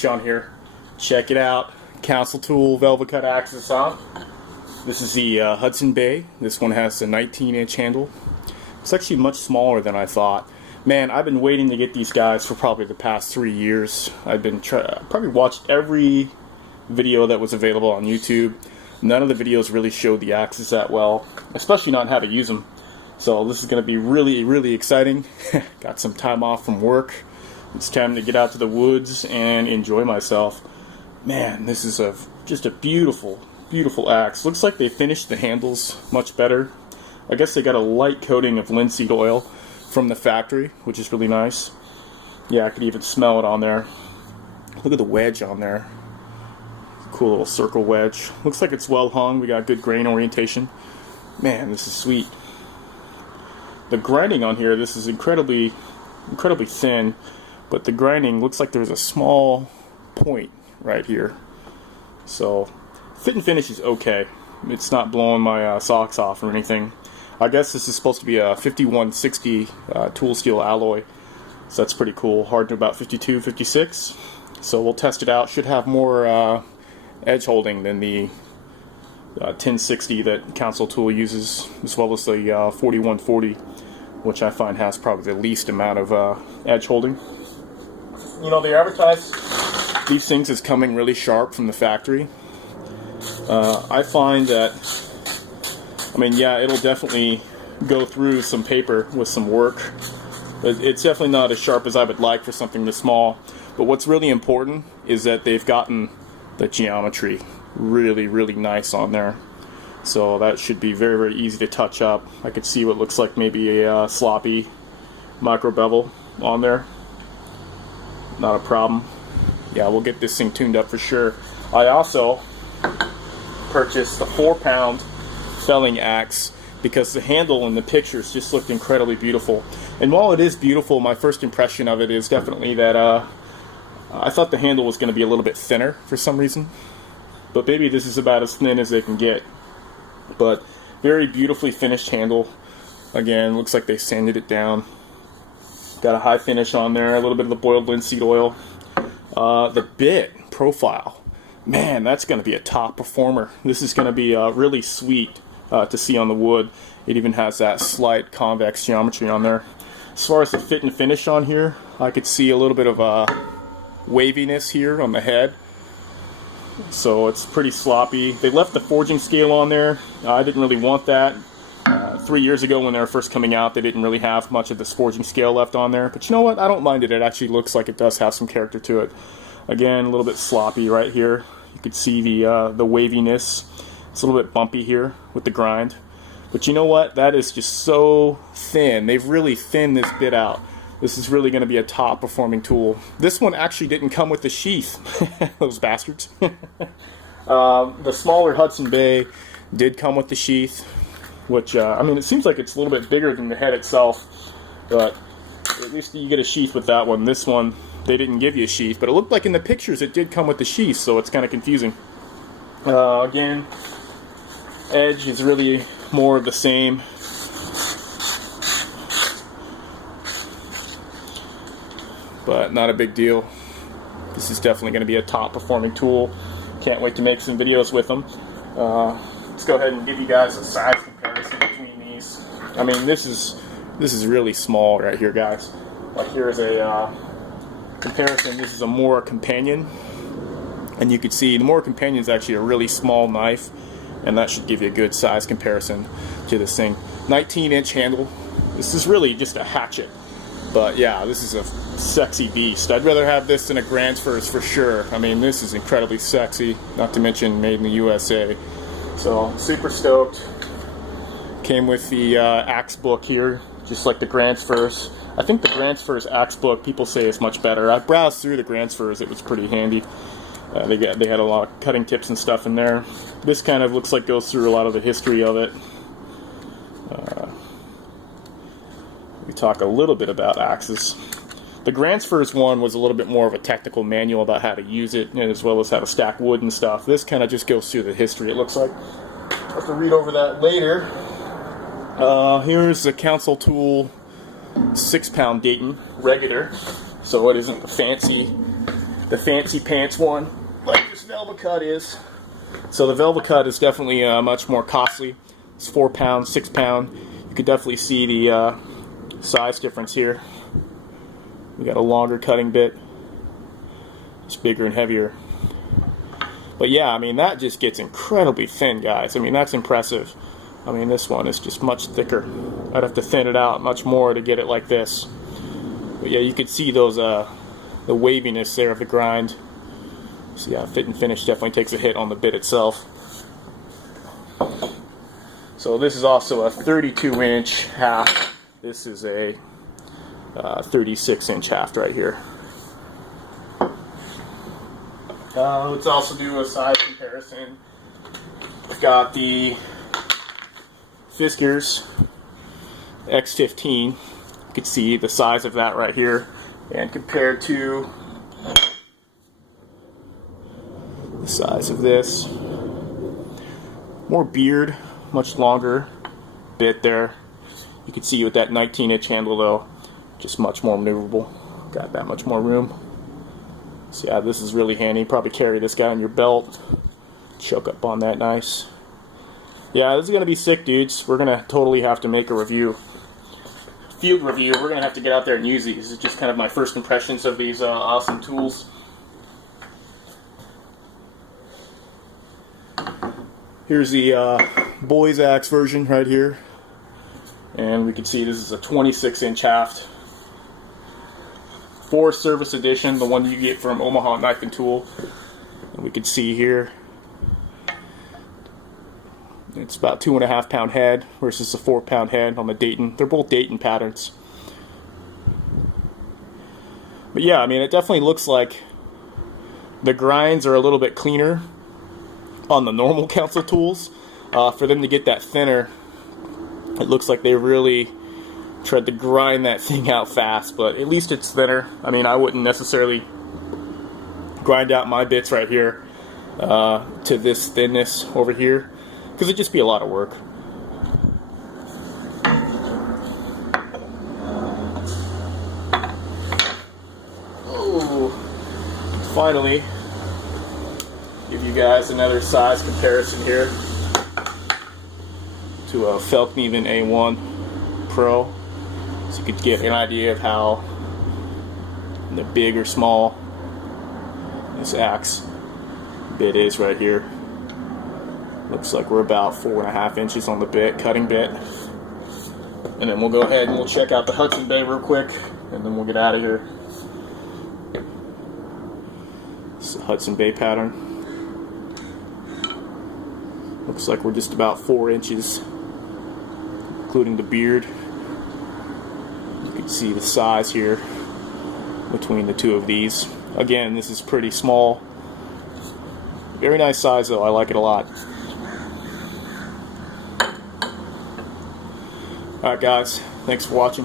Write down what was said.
John here. Check it out. Council tool Velvicut axis on. This is the Hudson Bay. This one has a 19-inch handle. It's actually much smaller than I thought. Man, I've been waiting to get these guys for probably the past 3 years. I've been probably watched every video that was available on YouTube. None of the videos really showed the axis that well, especially not how to use them. So this is going to be really, really exciting. Got some time off from work. It's time to get out to the woods and enjoy myself. Man, this is just a beautiful, beautiful axe. Looks like they finished the handles much better. I guess they got a light coating of linseed oil from the factory, which is really nice. Yeah, I could even smell it on there. Look at the wedge on there. Cool little circle wedge. Looks like it's well hung. We got good grain orientation. Man, this is sweet. The grinding on here, this is incredibly thin, but the grinding looks like there's a small point right here. So fit and finish is okay. It's not blowing my socks off or anything. I guess this is supposed to be a 5160 tool steel alloy, so that's pretty cool. Hardened to about 52, 56. So we'll test it out. Should have more edge holding than the 1060 that Council Tool uses, as well as the 4140, which I find has probably the least amount of edge holding. You know, they advertise these things as coming really sharp from the factory. I find that, I mean, yeah, it'll definitely go through some paper with some work. It's definitely not as sharp as I would like for something this small. But what's really important is that they've gotten the geometry really, really nice on there. So that should be very, very easy to touch up. I could see what looks like maybe a sloppy micro bevel on there. Not a problem. Yeah, we'll get this thing tuned up for sure. I also purchased the 4-pound felling axe because the handle in the pictures just looked incredibly beautiful. And while it is beautiful, my first impression of it is definitely that I thought the handle was going to be a little bit thinner for some reason. But maybe this is about as thin as they can get. But very beautifully finished handle. Again, looks like they sanded it down. Got a high finish on there, a little bit of the boiled linseed oil. The bit profile, man, that's going to be a top performer. This is going to be really sweet to see on the wood. It even has that slight convex geometry on there. As far as the fit and finish on here, I could see a little bit of waviness here on the head. So it's pretty sloppy. They left the forging scale on there. I didn't really want that. 3 years ago when they were first coming out, they didn't really have much of this forging scale left on there. But you know what? I don't mind it. It actually looks like it does have some character to it. Again, a little bit sloppy right here. You could see the waviness. It's a little bit bumpy here with the grind. But you know what? That is just so thin. They've really thinned this bit out. This is really going to be a top performing tool. This one actually didn't come with the sheath. Those bastards. The smaller Hudson Bay did come with the sheath, which, I mean, it seems like it's a little bit bigger than the head itself, but at least you get a sheath with that one. This one, they didn't give you a sheath, but it looked like in the pictures it did come with the sheath, so it's kind of confusing. Again, edge is really more of the same. But not a big deal. This is definitely going to be a top performing tool. Can't wait to make some videos with them. Let's go ahead and give you guys a size comparison between these. I mean, this is really small right here, guys. Like, here's a comparison. This is a Mora Companion, and you can see the Mora Companion is actually a really small knife, and that should give you a good size comparison to this thing. 19-inch handle. This is really just a hatchet. But yeah, this is a sexy beast. I'd rather have this than a Transfers for sure. I mean, this is incredibly sexy, not to mention made in the USA. So, super stoked. Came with the axe book here, just like the Transfers. I think the Transfers axe book, people say, is much better. I browsed through the Transfers, it was pretty handy. They had a lot of cutting tips and stuff in there. This kind of looks like goes through a lot of the history of it. We talk a little bit about axes. The Transfers one was a little bit more of a technical manual about how to use it, as well as how to stack wood and stuff. This kind of just goes through the history, it looks like. I'll have to read over that later. Here's the Council Tool 6-pound Dayton regular, so it isn't the fancy the fancy pants one like this Velvicut is. So the Velvicut is definitely much more costly. It's 4 pounds, 6 pound. You could definitely see the size difference here. We got a longer cutting bit. It's bigger and heavier. But yeah, I mean, that just gets incredibly thin, guys. I mean, that's impressive. I mean, this one is just much thicker. I'd have to thin it out much more to get it like this. But yeah, you could see those the waviness there of the grind. So yeah, fit and finish definitely takes a hit on the bit itself. So this is also a 32-inch haft. This is a 36-inch haft right here. Let's also do a size comparison. We've got the Fiskars X15. You can see the size of that right here, and compared to the size of this, more beard, much longer bit there. You can see with that 19-inch handle though, just much more maneuverable. Got that much more room. So yeah, this is really handy. Probably carry this guy on your belt. Choke up on that nice. Yeah, this is going to be sick, dudes. We're going to totally have to make a review. Field review. We're going to have to get out there and use these. This is just kind of my first impressions of these awesome tools. Here's the boys axe version right here. And we can see this is a 26-inch haft. 4 service edition, the one you get from Omaha Knife and Tool. And we can see here, it's about 2.5 pound head versus a 4 pound head on the Dayton. They're both Dayton patterns. But yeah, I mean, it definitely looks like the grinds are a little bit cleaner on the normal council tools. For them to get that thinner, it looks like they really tried to grind that thing out fast, but at least it's thinner. I mean, I wouldn't necessarily grind out my bits right here to this thinness over here, because it'd just be a lot of work. Oh, finally, give you guys another size comparison here to a Felkneven A1 Pro. So you could get an idea of how the big or small this axe bit is right here. Looks like we're about 4.5 inches on the bit, cutting bit. And then we'll go ahead and we'll check out the Hudson Bay real quick, and then we'll get out of here. It's a Hudson Bay pattern. Looks like we're just about 4 inches, including the beard. You can see the size here between the two of these. Again, this is pretty small. Very nice size though, I like it a lot. Alright guys, thanks for watching.